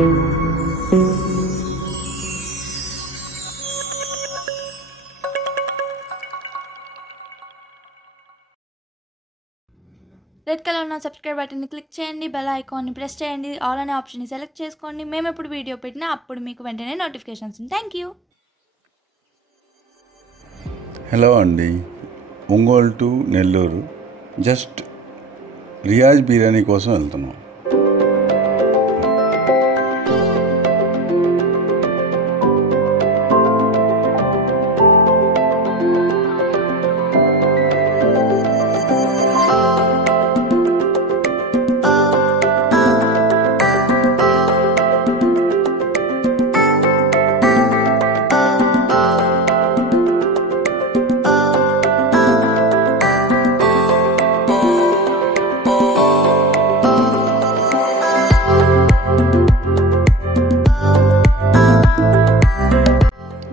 Red colour ఉన్న subscribe బటన్ని click చేయండి, బెల్ ఐకాన్ని ప్రెస్ చేయండి, ఆల్ అనే ఆప్షన్ని సెలెక్ట్ చేసుకోండి. మేము ఎప్పుడు వీడియో పెట్టినా అప్పుడు మీకు వెంటనే నోటిఫికేషన్స్. Thank you. హలో అండి, ఒంగోలు టు నెల్లూరు జస్ట్ రియాజ్ బిర్యానీ కోసం వెళ్తున్నాం.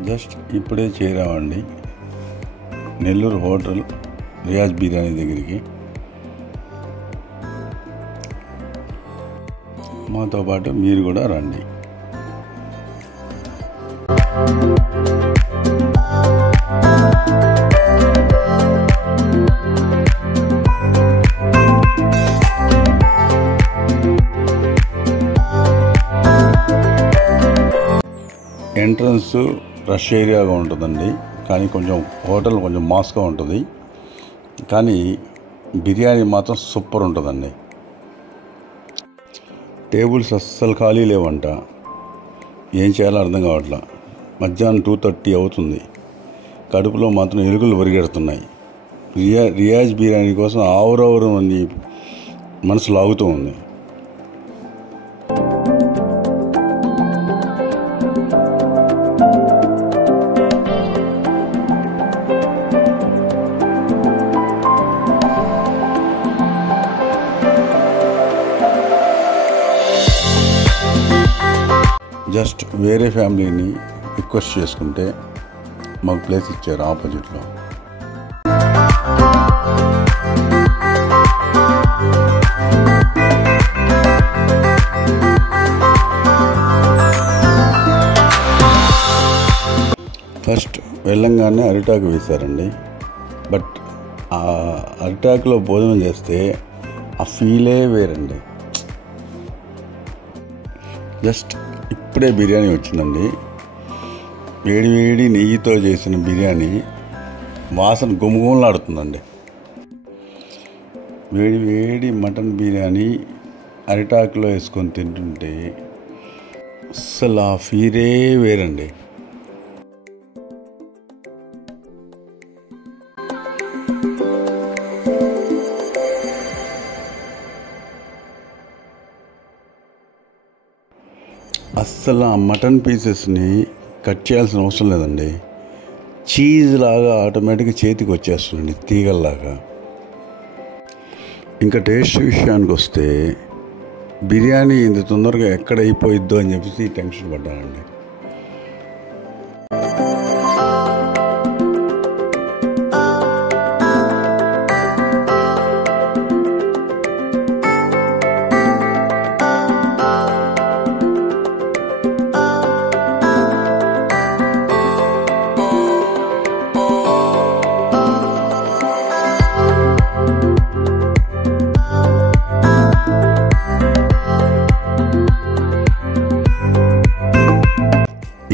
జస్ట్ ఇప్పుడే చేరామండి నెల్లూరు హోటల్ రియాజ్ బిర్యానీ దగ్గరికి. మాతో పాటు మీరు కూడా రండి. ఎంట్రన్స్ రష్ ఏరియాగా ఉంటుందండి, కానీ హోటల్ కొంచెం మాస్గా ఉంటుంది, కానీ బిర్యానీ మాత్రం సూపర్ ఉంటుందండి. టేబుల్స్ అస్సలు ఖాళీ లేవంట. ఏం చేయాలో అర్థం కావట్లా. మధ్యాహ్నం 2:30 అవుతుంది. కడుపులో మాత్రం ఎలుకలు పరిగెడుతున్నాయి. రియాజ్ బిర్యానీ కోసం ఆవురవరు అని మనసు లాగుతూ ఉంది. జస్ట్ వేరే ఫ్యామిలీని రిక్వెస్ట్ చేసుకుంటే మాకు ప్లేస్ ఇచ్చారు ఆపోజిట్లో. ఫస్ట్ వెళ్ళంగానే అరిటాకు వేశారండి. బట్ ఆ అరిటాకులో భోజనం చేస్తే ఆ ఫీలే వేరండి. జస్ట్ ఇప్పుడే బిర్యానీ వచ్చిందండి. వేడి వేడి నెయ్యితో చేసిన బిర్యానీ వాసన గుమగుమలాడుతుందండి. వేడి వేడి మటన్ బిర్యానీ అరిటాకులో వేసుకొని తింటుంటే అస్సలు ఆ ఫీరే వేరండి. అస్సలు ఆ మటన్ పీసెస్ని కట్ చేయాల్సిన అవసరం లేదండి. చీజ్ లాగా ఆటోమేటిక్గా చేతికి వచ్చేస్తుంది, తీగల్లాగా. ఇంకా టేస్ట్ విషయానికి వస్తే బిర్యానీ ఇంత తొందరగా ఎక్కడ అయిపోయిద్దో అని చెప్పేసి టెన్షన్ పడ్డానండి.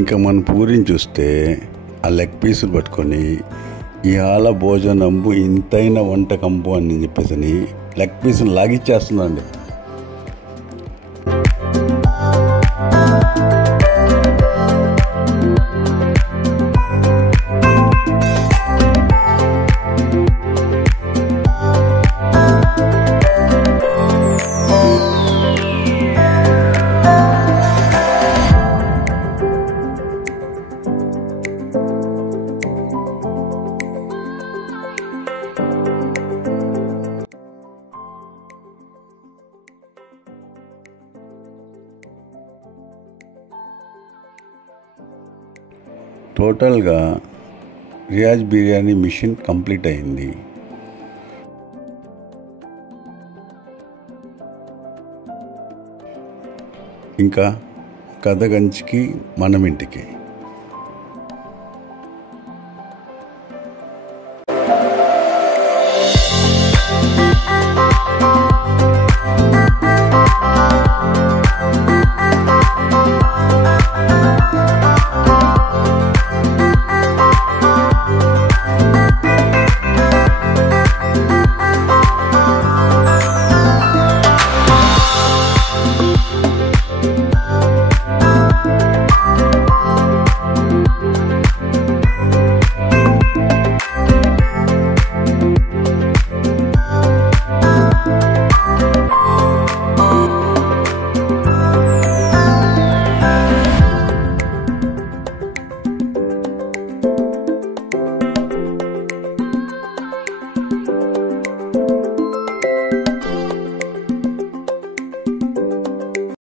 ఇంకా మన పూరిని చూస్తే ఆ లెగ్ పీసులు పట్టుకొని ఇవాళ భోజనంబు ఇంతైన వంటకంబు అని చెప్పేసి లెగ్ పీసులు లాగిచ్చేస్తుందండి. టోటల్గా రియాజ్ బిర్యానీ మిషన్ కంప్లీట్ అయింది. ఇంకా కథ కంచికి మనమింటికి.